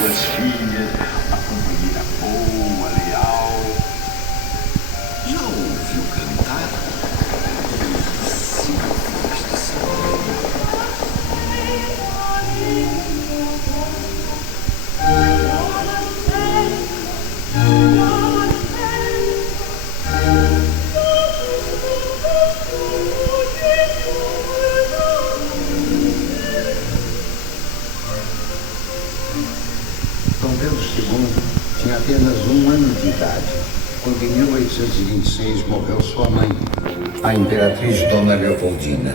suas filhas, uma companheira boa, leal. Já ouviu cantar? Sim, este senhor. Dom Pedro II tinha apenas 1 ano de idade, quando em 1826 morreu sua mãe, a imperatriz Dona Leopoldina.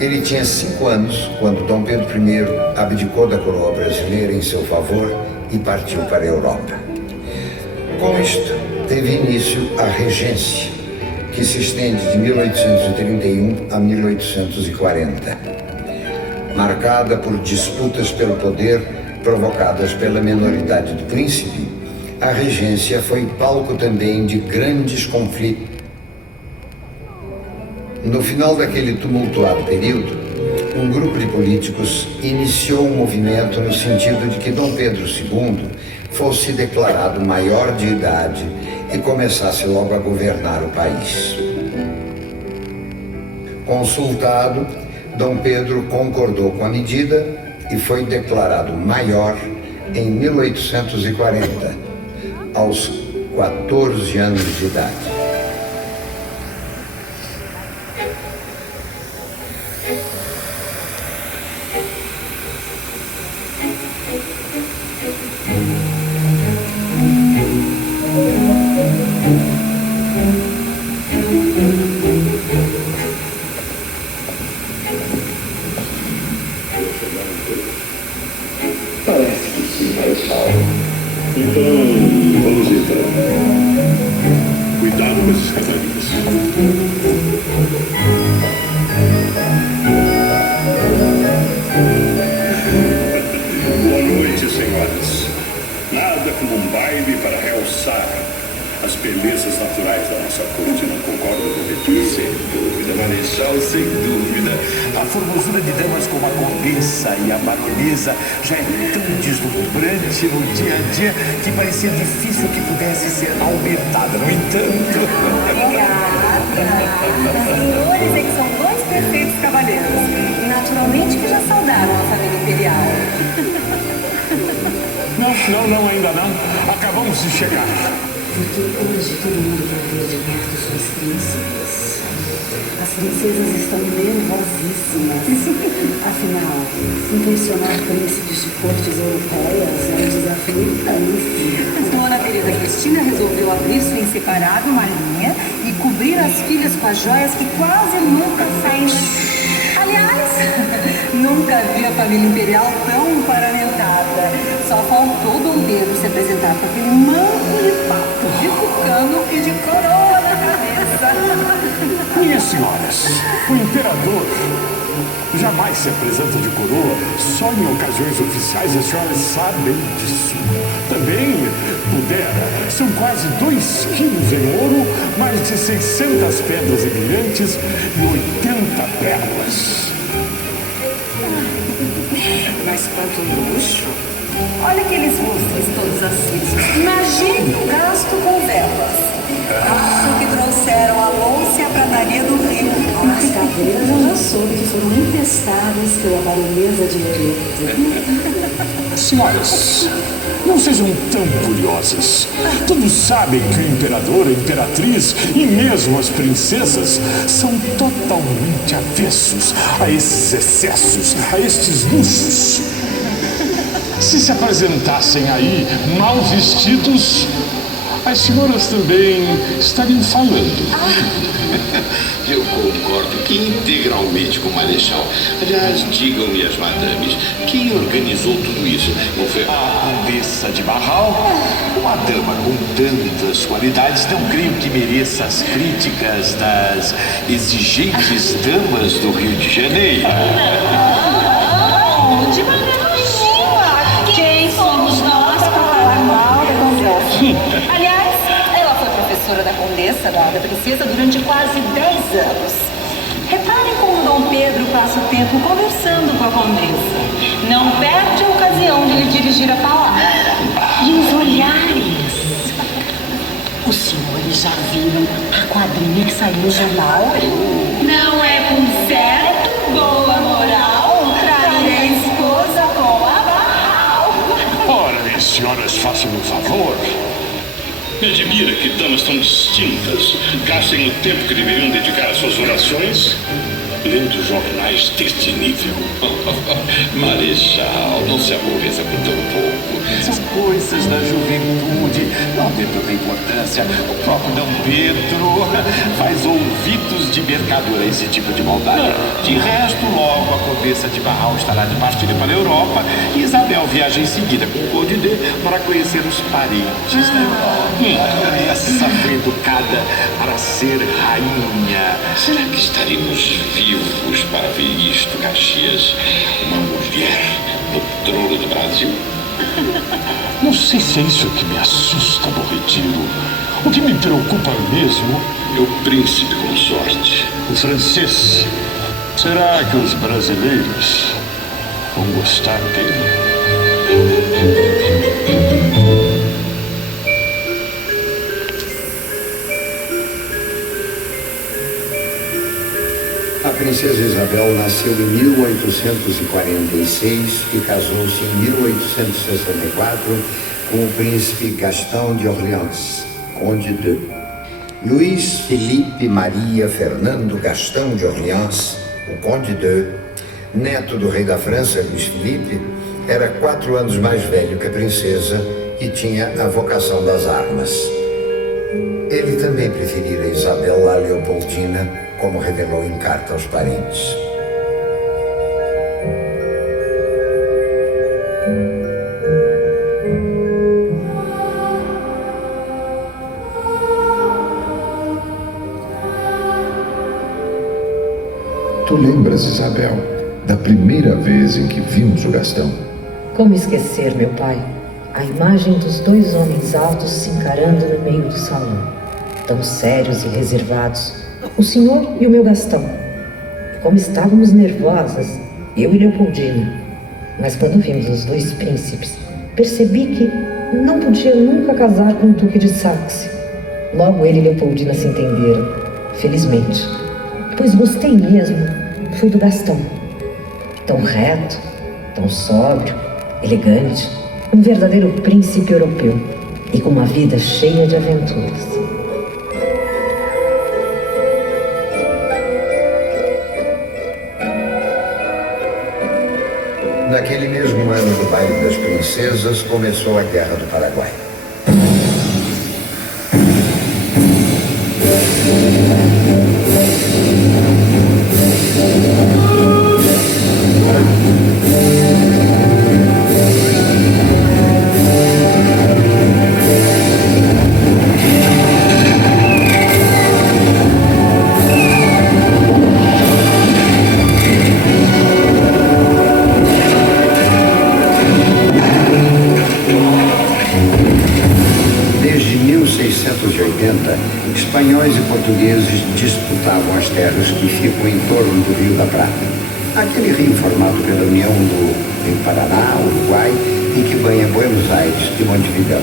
Ele tinha 5 anos quando Dom Pedro I abdicou da coroa brasileira em seu favor e partiu para a Europa. Com isto, teve início a regência, que se estende de 1831 a 1840. Marcada por disputas pelo poder provocadas pela menoridade do príncipe, a regência foi palco também de grandes conflitos. No final daquele tumultuado período, um grupo de políticos iniciou um movimento no sentido de que Dom Pedro II fosse declarado maior de idade e começasse logo a governar o país. Consultado, Dom Pedro concordou com a medida e foi declarado maior em 1840, aos 14 anos de idade. Parece que sim, Marechal. Então, vamos entrar. Cuidado com as escadarias. Boa noite, senhoras. Nada como um baile para realçar as belezas naturais da nossa corte, não concorda, Detetive? Sem dúvida, Marechal, sem dúvida. A formosura de damas como a Condessa e a Baronesa já é tão deslumbrante no dia a dia que parecia difícil que pudesse ser aumentada. No entanto... Senhores é que são 2 perfeitos cavalheiros. E naturalmente que já saudaram a família imperial. Não, ainda não. Acabamos de chegar. Porque hoje todo mundo vai ver de perto suas princesas. As princesas estão nervosíssimas. Afinal, impressionar príncipes de cortes europeias é um desafio imenso. A senhora Teresa Cristina resolveu abrir sua inseparável malinha e cobrir as filhas com as joias que quase nunca fez. Aliás, nunca vi a família imperial tão paramentada. Só faltou Dom Pedro se apresentar com aquele manto de pato, de tucano e de coroa na cabeça. Minhas senhoras, o imperador jamais se apresenta de coroa, só em ocasiões oficiais, as senhoras sabem disso. Também, pudera, são quase 2 quilos em ouro, mais de 600 pedras brilhantes e 80 pérolas. Mas quanto luxo! Olha aqueles lustres todos acesos. Imagine o gasto com velas. Acho que trouxeram a louça e a prataria do Rio. As cadeiras eu já soube que foram emprestadas pela baronesa de Loreto. Senhoras, não sejam tão curiosas. Todos sabem que o imperador, a imperatriz e mesmo as princesas são totalmente avessos a esses excessos, a estes luxos. Se se apresentassem aí mal vestidos, as senhoras também estariam falando. Eu concordo que integralmente com o Marechal. Aliás, digam-me as madames, quem organizou tudo isso? Não foi A Condessa de Barral? Uma dama com tantas qualidades, não creio que mereça as críticas das exigentes damas do Rio de Janeiro. De maneira nenhuma. Quem somos nós para falar mal da Condessa? Aliás, ela foi professora da Condessa, da princesa, durante quase 10 anos. Reparem como Dom Pedro passa o tempo conversando com a Condessa. Não perde Monique saiu no jornal. Não é com certo boa moral trair a esposa com a barral. Ora, minhas senhoras, façam-me um favor. Me admira que damas tão distintas gastem o tempo que deveriam dedicar às suas orações lendo jornais deste nível. Marechal, não se aborreça com tão pouco. São coisas da juventude, não tem tanta importância. O próprio Dom Pedro faz ouvidos de mercador a esse tipo de maldade. De resto, logo a Condessa de Barral estará de partida para a Europa e Isabel viaja em seguida com o Conde D para conhecer os parentes da Europa. Essa foi educada para ser rainha. Será que estaremos vivos para ver isto, Caxias? Uma mulher no trono do Brasil? Não sei se é isso que me assusta, Borretiro. O que me preocupa mesmo... Meu príncipe consorte. O francês. Será que os brasileiros vão gostar dele? A princesa Isabel nasceu em 1846 e casou-se em 1864 com o príncipe Gaston de Orleans, Conde de Luís Felipe Maria Fernando Gaston de Orleans, o Conde de, neto do rei da França, Luís Felipe, era 4 anos mais velho que a princesa e tinha a vocação das armas. Ele também preferira Isabel à Leopoldina, como revelou em carta aos parentes. Tu lembras, Isabel, da primeira vez em que vimos o Gastão? Como esquecer, meu pai? A imagem dos 2 homens altos se encarando no meio do salão, tão sérios e reservados. O senhor e o meu Gastão. Como estávamos nervosas, eu e Leopoldina. Mas quando vimos os 2 príncipes, percebi que não podia nunca casar com o Duque de Saxe. Logo ele e Leopoldina se entenderam, felizmente. Pois gostei mesmo, foi do Gastão. Tão reto, tão sóbrio, elegante, um verdadeiro príncipe europeu e com uma vida cheia de aventuras. Naquele mesmo ano do Baile das Princesas, começou a Guerra do Paraguai. Espanhóis e portugueses disputavam as terras que ficam em torno do Rio da Prata, aquele rio formado pela união do Rio Paraná, Uruguai e que banha Buenos Aires e Montevidéu.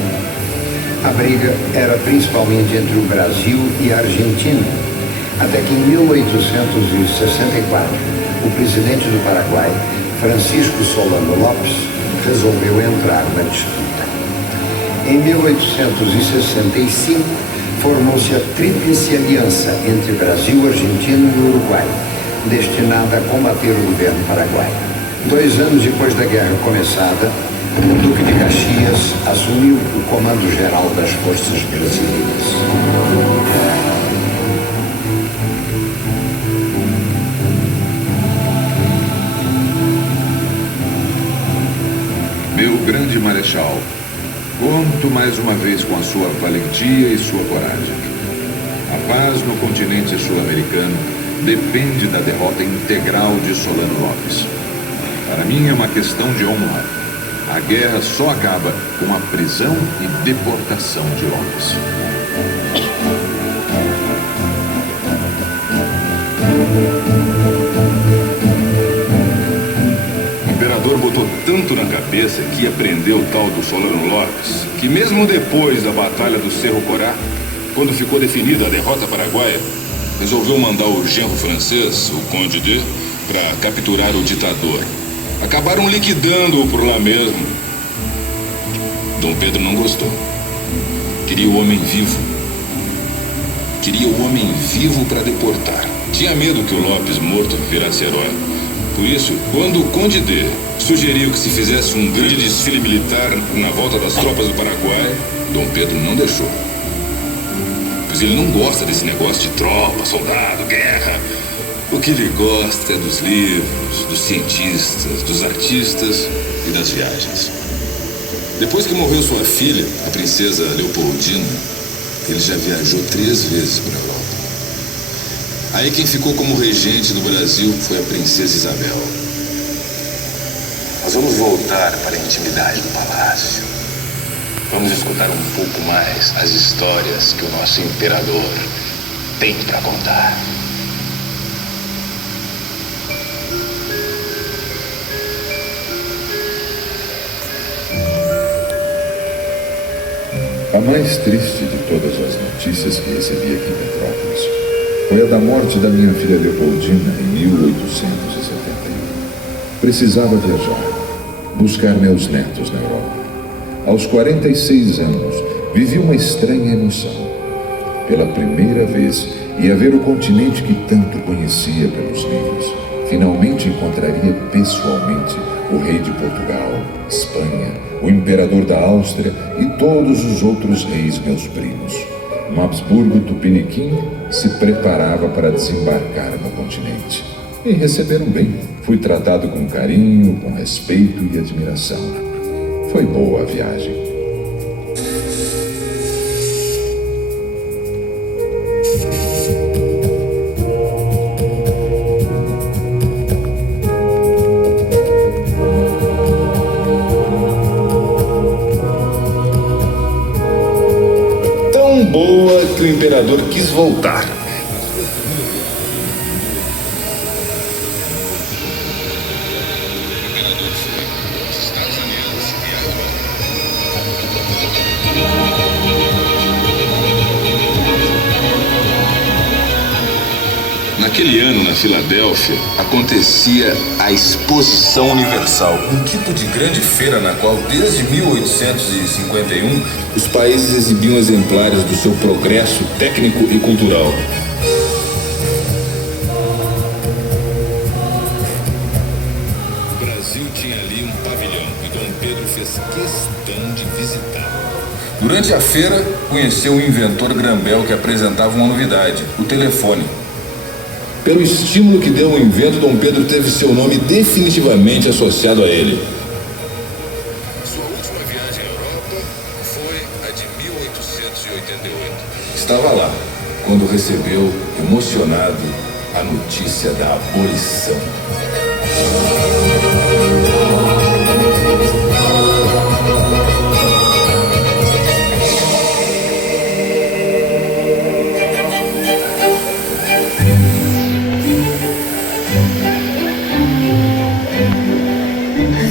A briga era principalmente entre o Brasil e a Argentina, até que em 1864 o presidente do Paraguai, Francisco Solano Lopes, resolveu entrar na disputa. Em 1865 formou-se a Tríplice Aliança entre Brasil, Argentina e Uruguai, destinada a combater o governo paraguaio. 2 anos depois da guerra começada, o Duque de Caxias assumiu o comando geral das forças brasileiras. Meu grande marechal, conto mais uma vez com a sua valentia e sua coragem. A paz no continente sul-americano depende da derrota integral de Solano Lopes. Para mim é uma questão de honra. A guerra só acaba com a prisão e deportação de homens. O imperador botou tanto na cabeça que ia prender o tal do Solano Lopes, que mesmo depois da Batalha do Cerro Corá, quando ficou definida a derrota paraguaia, resolveu mandar o genro francês, o Conde de, para capturar o ditador. Acabaram liquidando-o por lá mesmo. Dom Pedro não gostou. Queria o homem vivo. Queria o homem vivo para deportar. Tinha medo que o Lopes morto virasse herói. Por isso, quando o Conde de sugeriu que se fizesse um grande desfile militar na volta das tropas do Paraguai, Dom Pedro não deixou. Pois ele não gosta desse negócio de tropa, soldado, guerra. O que ele gosta é dos livros, dos cientistas, dos artistas e das viagens. Depois que morreu sua filha, a princesa Leopoldina, ele já viajou 3 vezes para a Europa. Aí quem ficou como regente no Brasil foi a princesa Isabel. Nós vamos voltar para a intimidade do palácio. Vamos escutar um pouco mais as histórias que o nosso imperador tem para contar. A mais triste de todas as notícias que recebi aqui em Petrópolis foi a da morte da minha filha Leopoldina em 1871. Precisava viajar, buscar meus netos na Europa. Aos 46 anos, vivi uma estranha emoção. Pela primeira vez, ia ver o continente que tanto conhecia pelos livros. Finalmente encontraria pessoalmente o rei de Portugal, Espanha, o imperador da Áustria e todos os outros reis meus primos. Um Habsburgo tupiniquim se preparava para desembarcar no continente. Me receberam bem. Fui tratado com carinho, com respeito e admiração. Foi boa a viagem. Tão boa que o imperador quis voltar. Naquele ano, na Filadélfia, acontecia a Exposição Universal, um tipo de grande feira na qual, desde 1851, os países exibiam exemplares do seu progresso técnico e cultural. O Brasil tinha ali um pavilhão e Dom Pedro fez questão de visitá-lo. Durante a feira, conheceu o inventor Grambel, que apresentava uma novidade, o telefone. Pelo estímulo que deu o invento, Dom Pedro teve seu nome definitivamente associado a ele. Sua última viagem à Europa foi a de 1888. Estava lá quando recebeu, emocionado, a notícia da abolição.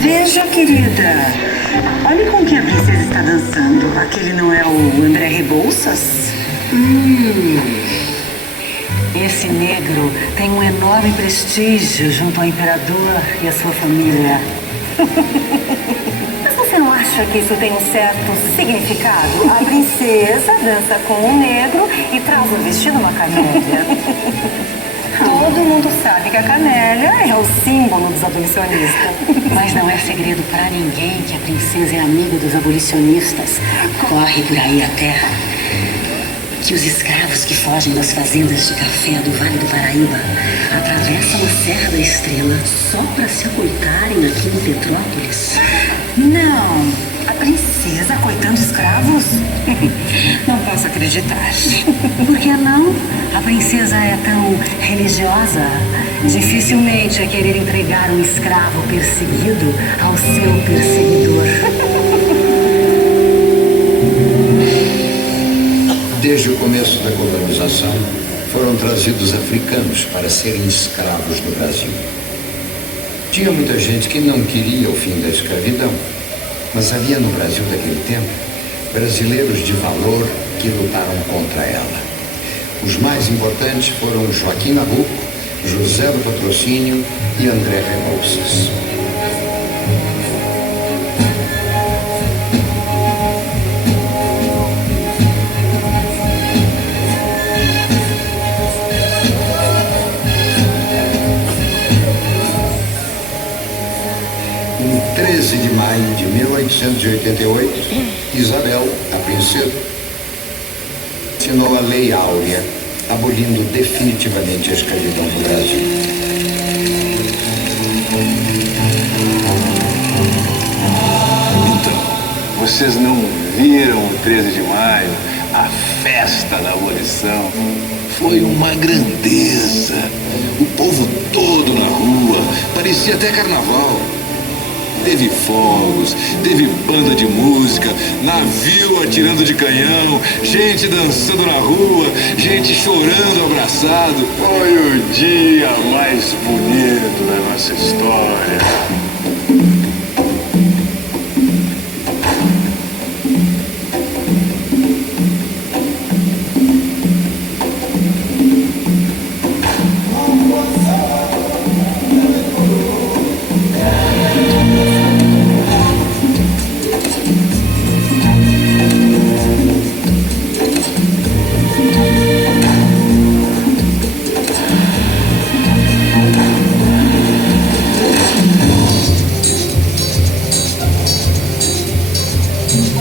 Veja, querida, olhe com quem a princesa está dançando. Aquele não é o André Rebouças? Esse negro tem um enorme prestígio junto ao imperador e à sua família. Mas você não acha que isso tem um certo significado? A princesa dança com um negro e traz no vestido uma camélia. Todo mundo sabe que a camélia é o símbolo dos abolicionistas. Mas não é segredo pra ninguém que a princesa é amiga dos abolicionistas. Corre por aí a terra que os escravos que fogem das fazendas de café do Vale do Paraíba atravessam a Serra da Estrela só pra se acoitarem aqui em Petrópolis. Não, a princesa coitando escravos? Não posso acreditar. Por que não? A princesa é tão religiosa. Dificilmente é querer entregar um escravo perseguido ao seu perseguidor. Desde o começo da colonização, foram trazidos africanos para serem escravos no Brasil. Tinha muita gente que não queria o fim da escravidão, mas havia no Brasil daquele tempo brasileiros de valor que lutaram contra ela. Os mais importantes foram Joaquim Nabuco, José do Patrocínio e André Rebouças. Em 13 de maio de 1888, Isabel, a princesa, assinou a Lei Áurea, abolindo definitivamente a escravidão no Brasil. Então, vocês não viram o 13 de maio, a festa da abolição? Foi uma grandeza. O povo todo na rua, parecia até carnaval. Teve fogos, teve banda de música, navio atirando de canhão, gente dançando na rua, gente chorando abraçado. Foi o dia mais bonito da nossa história.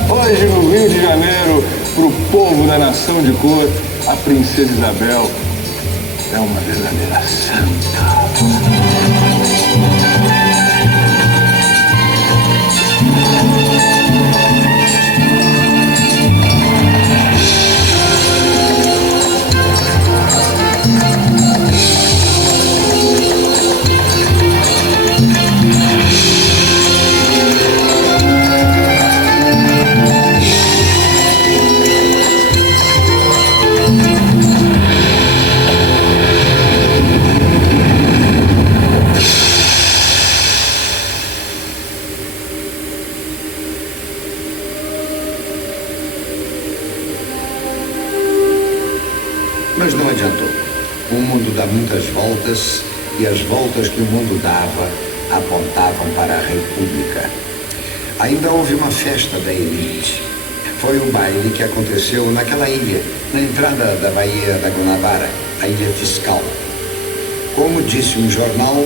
Hoje, no Rio de Janeiro, para o povo da nação de cor, a princesa Isabel é uma verdadeira santa. Mas não adiantou. O mundo dá muitas voltas e as voltas que o mundo dava apontavam para a República. Ainda houve uma festa da elite. Foi o baile que aconteceu naquela ilha, na entrada da Baía da Guanabara, a Ilha Fiscal. Como disse um jornal,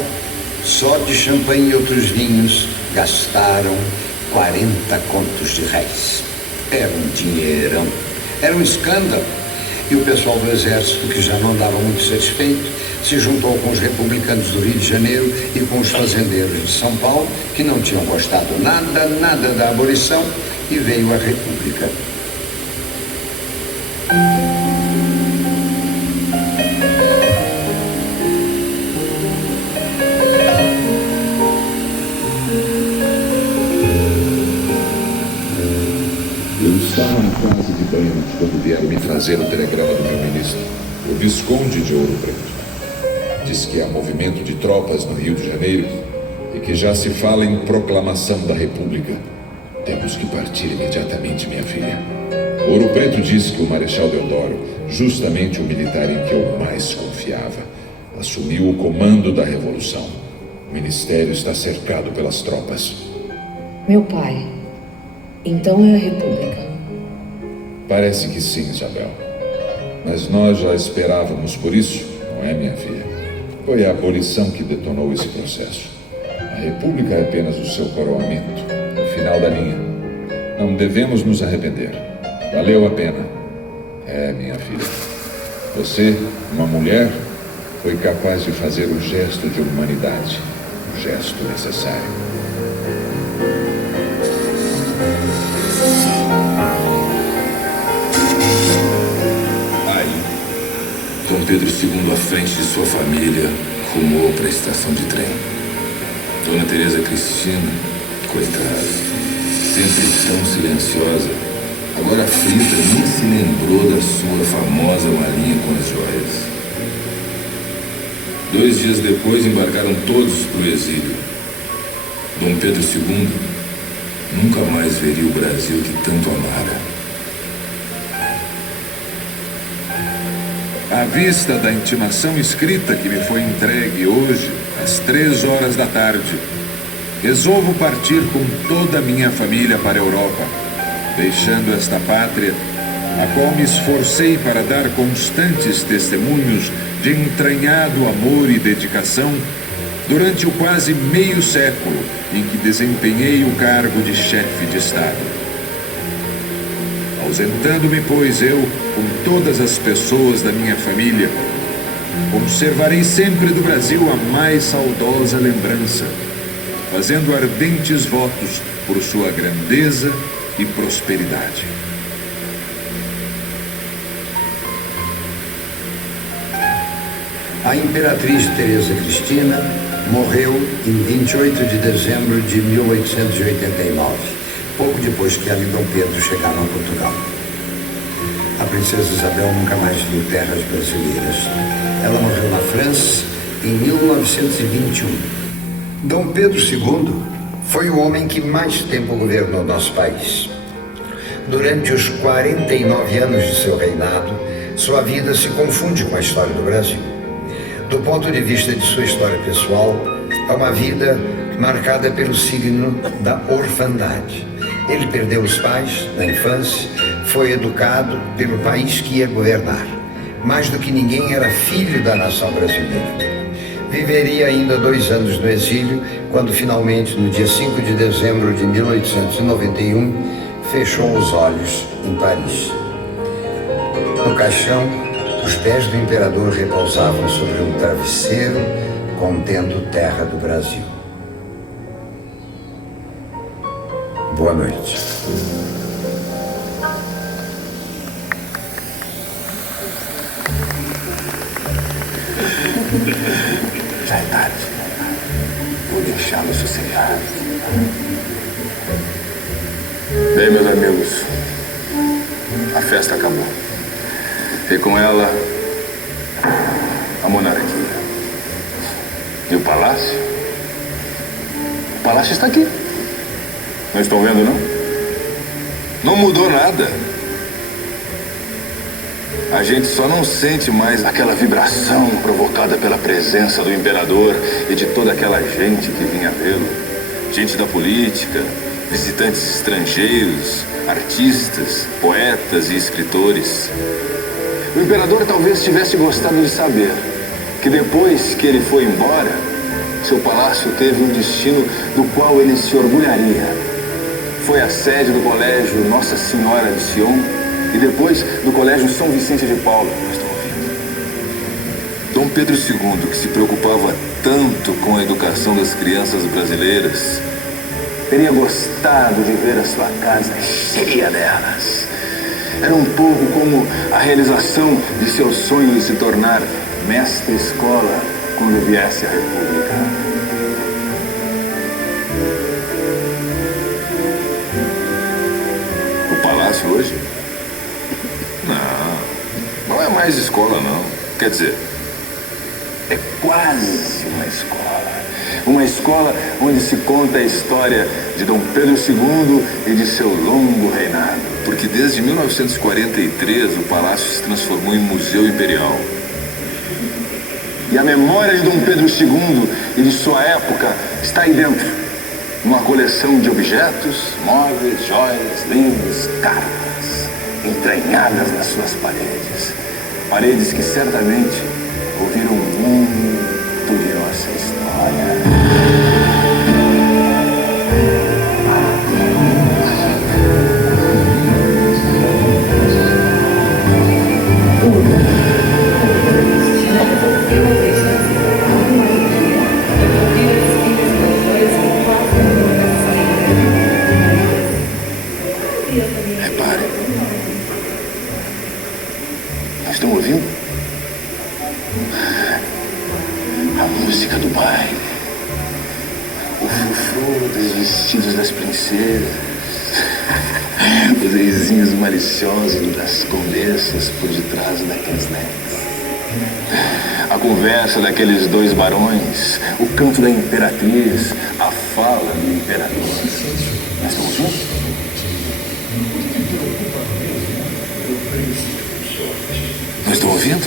só de champanhe e outros vinhos gastaram 40 contos de réis. Era um dinheirão, era um escândalo. E o pessoal do Exército, que já não andava muito satisfeito, se juntou com os republicanos do Rio de Janeiro e com os fazendeiros de São Paulo, que não tinham gostado nada da abolição, e veio a República. Eu estava na casa de banho quando vieram me trazer o telegrama do meu ministro, o Visconde de Ouro Preto. Diz que há movimento de tropas no Rio de Janeiro e que já se fala em proclamação da República. Temos que partir imediatamente, minha filha. Ouro Preto diz que o Marechal Deodoro, justamente o militar em que eu mais confiava, assumiu o comando da Revolução. O ministério está cercado pelas tropas. Meu pai, então é a República? Parece que sim, Isabel. Mas nós já esperávamos por isso, não é, minha filha? Foi a abolição que detonou esse processo. A República é apenas o seu coroamento, o final da linha. Não devemos nos arrepender. Valeu a pena. É, minha filha. Você, uma mulher, foi capaz de fazer o gesto de humanidade, o gesto necessário. Dom Pedro II, à frente de sua família, rumou para a estação de trem. Dona Teresa Cristina, coitada, sempre tão silenciosa, agora aflita, nem se lembrou da sua famosa malinha com as joias. 2 dias depois, embarcaram todos para o exílio. Dom Pedro II nunca mais veria o Brasil que tanto amara. À vista da intimação escrita que me foi entregue hoje, às 3 horas da tarde, resolvo partir com toda a minha família para a Europa, deixando esta pátria, a qual me esforcei para dar constantes testemunhos de entranhado amor e dedicação durante o quase meio século em que desempenhei o cargo de chefe de Estado. Ausentando-me, pois, eu, com todas as pessoas da minha família, conservarei sempre do Brasil a mais saudosa lembrança, fazendo ardentes votos por sua grandeza e prosperidade. A imperatriz Teresa Cristina morreu em 28 de dezembro de 1889, pouco depois que ela e Dom Pedro chegaram a Portugal. A princesa Isabel nunca mais viu terras brasileiras. Ela morreu na França em 1921. Dom Pedro II foi o homem que mais tempo governou nosso país. Durante os 49 anos de seu reinado, sua vida se confunde com a história do Brasil. Do ponto de vista de sua história pessoal, é uma vida marcada pelo signo da orfandade. Ele perdeu os pais na infância, foi educado pelo país que ia governar. Mais do que ninguém, era filho da nação brasileira. Viveria ainda 2 anos no exílio, quando finalmente, no dia 5 de dezembro de 1891, fechou os olhos em Paris. No caixão, os pés do imperador repousavam sobre um travesseiro contendo terra do Brasil. Boa noite. Já é tarde. Vou deixá-lo sossegar. Bem, meus amigos, a festa acabou. E com ela, a monarquia. E o palácio? O palácio está aqui. Não estão vendo, não? Não mudou nada. A gente só não sente mais aquela vibração provocada pela presença do imperador e de toda aquela gente que vinha vê-lo. Gente da política, visitantes estrangeiros, artistas, poetas e escritores. O imperador talvez tivesse gostado de saber que depois que ele foi embora, seu palácio teve um destino do qual ele se orgulharia. Foi a sede do colégio Nossa Senhora de Sion e depois do colégio São Vicente de Paulo. Dom Pedro II, que se preocupava tanto com a educação das crianças brasileiras, teria gostado de ver a sua casa cheia delas. Era um pouco como a realização de seu sonho de se tornar mestre-escola quando viesse a República. O palácio hoje? Não é mais escola, não. Quer dizer, é quase uma escola. Uma escola onde se conta a história de Dom Pedro II e de seu longo reinado. Porque desde 1943 o palácio se transformou em museu imperial. E a memória de Dom Pedro II e de sua época está aí dentro. Uma coleção de objetos, móveis, joias, livros, cartas, entranhadas nas suas paredes. Paredes que certamente ouviram muito de nossa história. Repare. Nós estamos ouvindo? A música do baile. O frufru dos vestidos das princesas. Os risinhos maliciosos das condessas por detrás daqueles netos. A conversa daqueles 2 barões. O canto da imperatriz. A fala do imperador. Nós estamos ouvindo? Nós estamos ouvindo?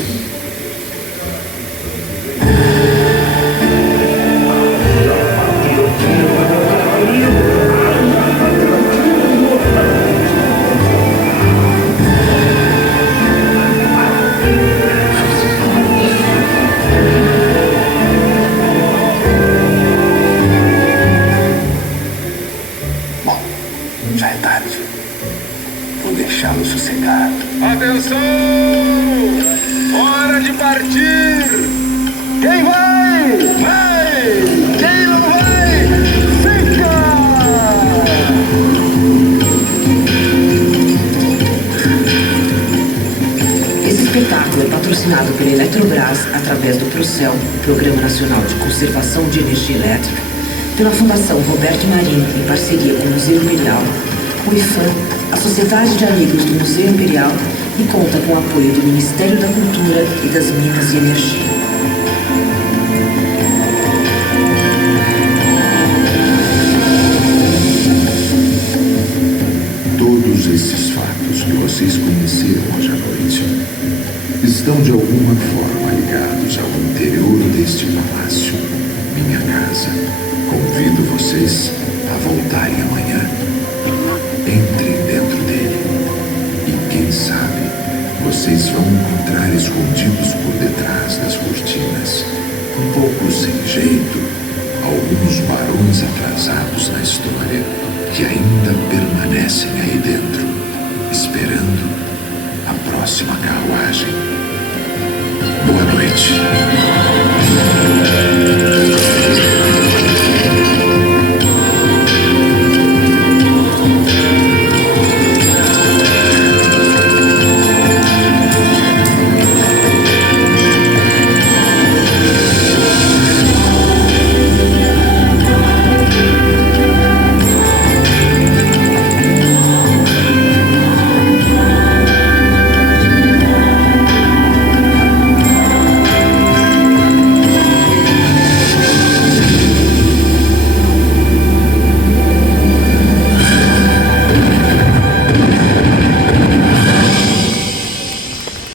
Já é tarde. Vou deixá-lo sossegado. Atenção! Hora de partir! Quem vai? Vai! Quem não vai? Fica! Esse espetáculo é patrocinado pela Eletrobras através do Procel, Programa Nacional de Conservação de Energia Elétrica, pela Fundação Roberto Marinho, em parceria com o Museu Imperial, o IFAM, a Sociedade de Amigos do Museu Imperial, e conta com o apoio do Ministério da Cultura e das Minas e Energia. Todos esses fatos que vocês conheceram hoje à noite estão de alguma forma ligados ao interior deste palácio, minha casa. Convido vocês a voltarem amanhã. Entrem dentro dele. E quem sabe, vocês vão encontrar escondidos por detrás das cortinas, um pouco sem jeito, alguns barões atrasados na história que ainda permanecem aí dentro, esperando a próxima carruagem. Boa noite.